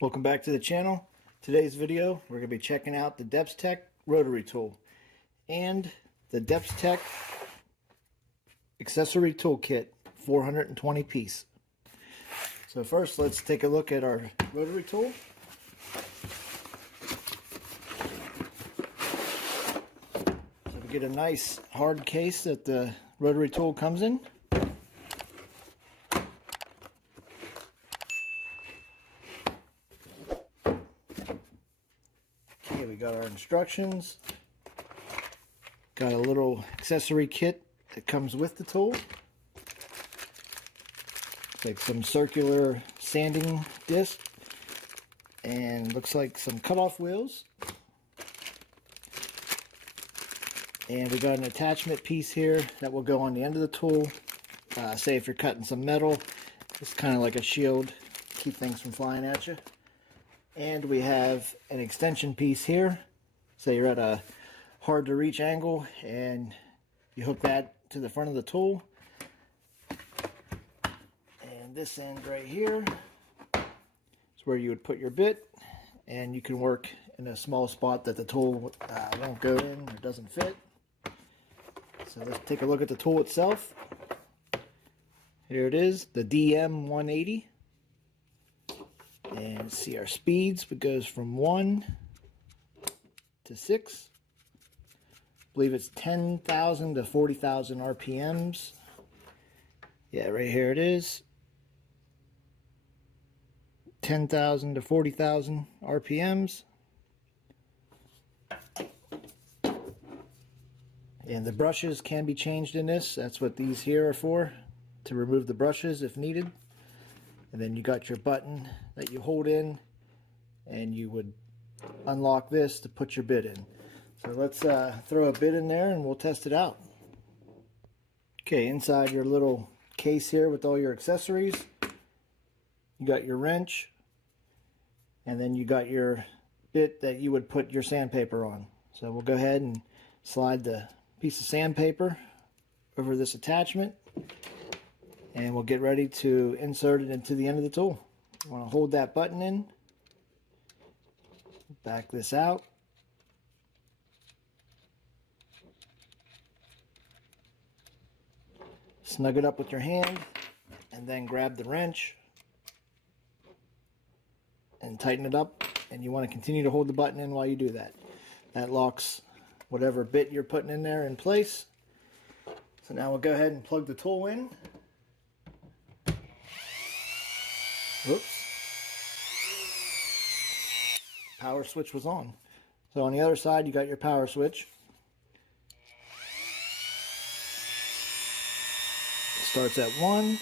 Welcome back to the channel. Today's video, we're going to be checking out the Depstech Rotary tool and the Depstech Accessory Toolkit 420 piece. So first, let's take a look at our rotary tool. So we get a nice hard case that the rotary tool comes in. Okay, we got our instructions. Got a little accessory kit that comes with the tool. It's like some circular sanding disc and looks like some cutoff wheels. And we got an attachment piece here that will go on the end of the tool. Say if you're cutting some metal, it's kind of like a shield, keep things from flying at you. And we have an extension piece here. Say you're at a hard to reach angle and you hook that to the front of the tool. And this end right here is where you would put your bit, and you can work in a small spot that the tool won't go in or doesn't fit. So let's take a look at the tool itself. Here it is, the DM180. And see our speeds, it goes from 1 to 6. I believe it's 10,000 to 40,000 RPMs. Yeah, right here it is. 10,000 to 40,000 RPMs. And the brushes can be changed in this. That's what these here are for, to remove the brushes if needed. And then you got your button that you hold in, and you would unlock this to put your bit in. So let's throw a bit in there and we'll test it out. Okay, inside your little case here with all your accessories, you got your wrench, and then you got your bit that you would put your sandpaper on. So we'll go ahead and slide the piece of sandpaper over this attachment, and we'll get ready to insert it into the end of the tool. You want to hold that button in, back this out, snug it up with your hand, and then grab the wrench and tighten it up. And you want to continue to hold the button in while you do that. That locks whatever bit you're putting in there in place. So now we'll go ahead and plug the tool in. Whoops. Power switch was on. So on the other side you got your power switch. It starts at 1.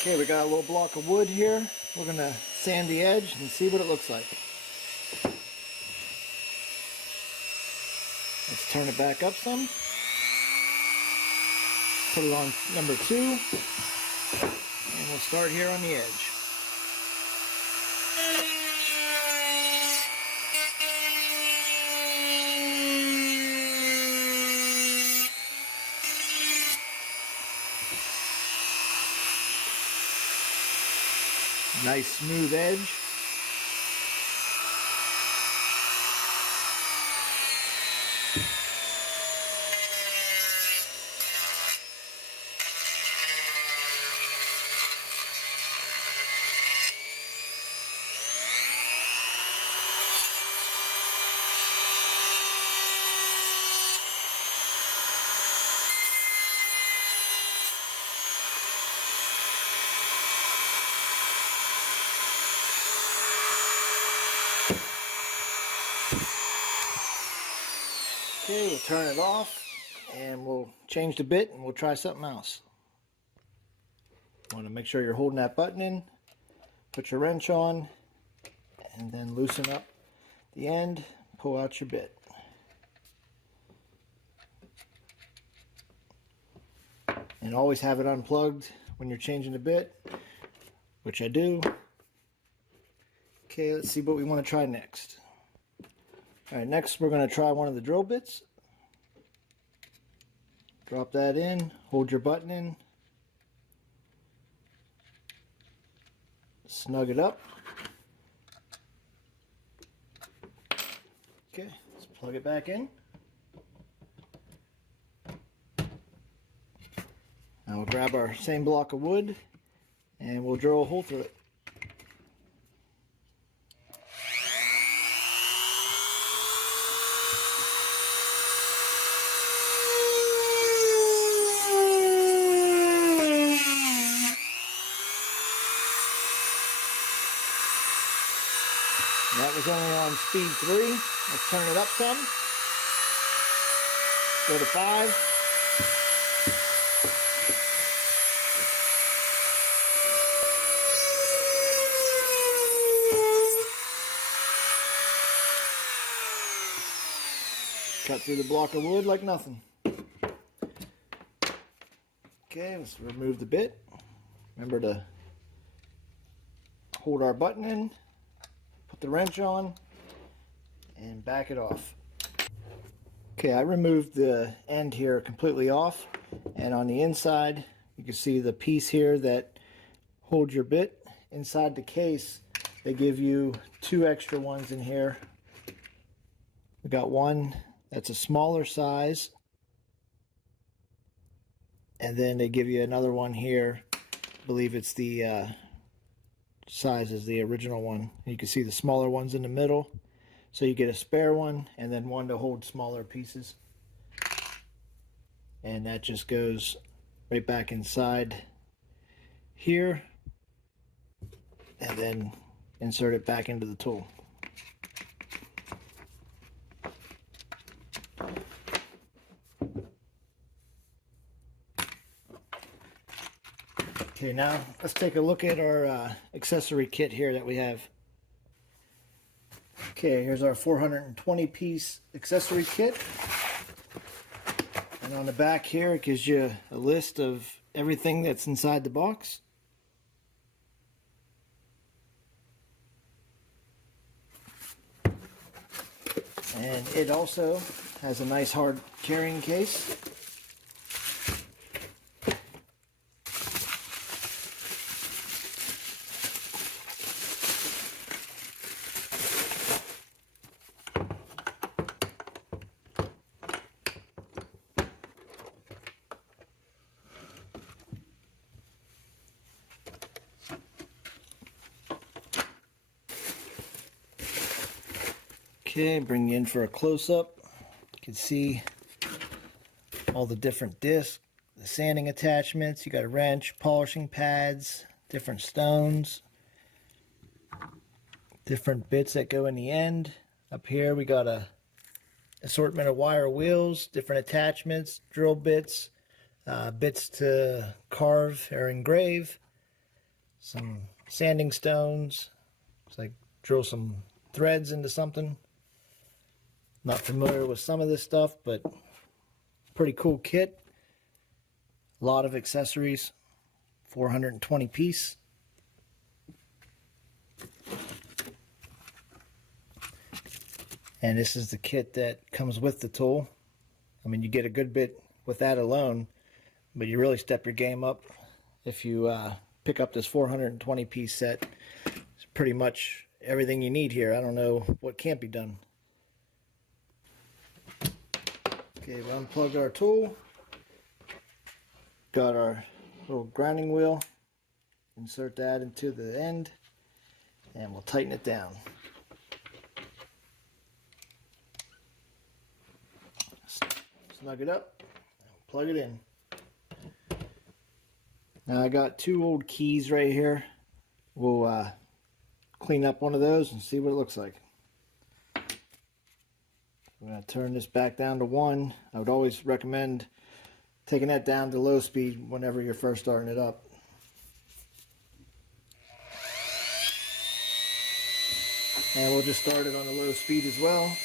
Okay, we got a little block of wood here. We're going to sand the edge and see what it looks like. Let's turn it back up some. Put it on number 2. And we'll start here on the edge. Nice smooth edge. Okay, we'll turn it off and we'll change the bit and we'll try something else. Want to make sure you're holding that button in, put your wrench on, and then loosen up the end, pull out your bit. And always have it unplugged when you're changing the bit. which I do. Okay, let's see what we want to try next. Alright, next we're going to try one of the drill bits. Drop that in, hold your button in, snug it up. Okay, let's plug it back in. Now we'll grab our same block of wood and we'll drill a hole through it. That was only on speed 3. Let's turn it up some. Go to 5. Cut through the block of wood like nothing. Okay, let's remove the bit. Remember to hold our button in, put the wrench on, and back it off. Okay, I removed the end here completely off, and on the inside you can see the piece here that holds your bit. Inside the case they give you 2 extra ones in here. We got one that's a smaller size, and then they give you another one here. I believe it's the size as the original one. You can see the smaller ones in the middle, so you get a spare one and then one to hold smaller pieces, and that just goes right back inside here, and then insert it back into the tool. Okay, now let's take a look at our accessory kit here that we have. Okay, here's our 420 piece accessory kit. And on the back here it gives you a list of everything that's inside the box. And it also has a nice hard carrying case. Okay, bring you in for a close-up. You can see all the different discs, the sanding attachments. You got a wrench, polishing pads, different stones, different bits that go in the end. Up here we got a assortment of wire wheels, different attachments, drill bits, bits to carve or engrave, some sanding stones. Looks like drill some threads into something. Not familiar with some of this stuff, but pretty cool kit. A lot of accessories, 420 piece. And this is the kit that comes with the tool. I mean, you get a good bit with that alone, but you really step your game up if you pick up this 420 piece set. It's pretty much everything you need here. I don't know what can't be done. Okay, we unplugged our tool. Got our little grinding wheel. Insert that into the end, and we'll tighten it down. Snug it up, plug it in. Now I got 2 old keys right here. We'll clean up one of those and see what it looks like. I'm going to turn this back down to 1. I would always recommend taking that down to low speed whenever you're first starting it up. And we'll just start it on the low speed as well.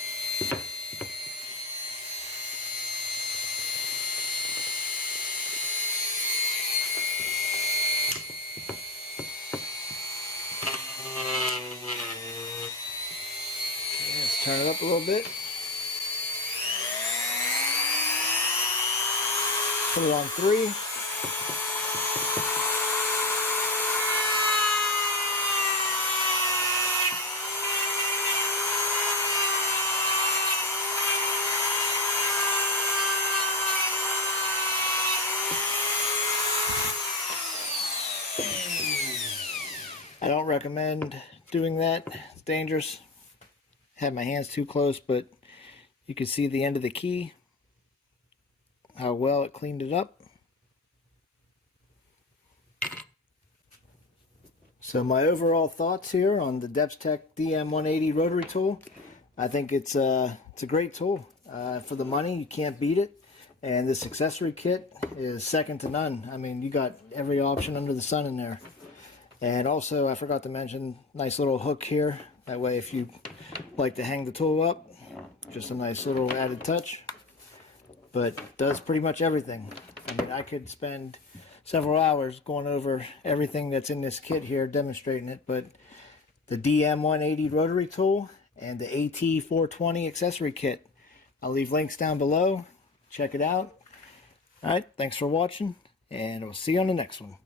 Turn it up a little bit. Put it on 3. I don't recommend doing that. It's dangerous. Had my hands too close, but you can see the end of the key, how well it cleaned it up. So my overall thoughts here on the Depstech DM180 Rotary tool, I think it's a great tool. For the money, you can't beat it. And this accessory kit is second to none. I mean, you got every option under the sun in there. And also, I forgot to mention, nice little hook here. That way, if you like to hang the tool up, just a nice little added touch. But does pretty much everything. I mean, I could spend several hours going over everything that's in this kit here, demonstrating it. But the DM180 Rotary tool and the AT420 Accessory kit, I'll leave links down below. Check it out. All right, thanks for watching, and I'll see you on the next one.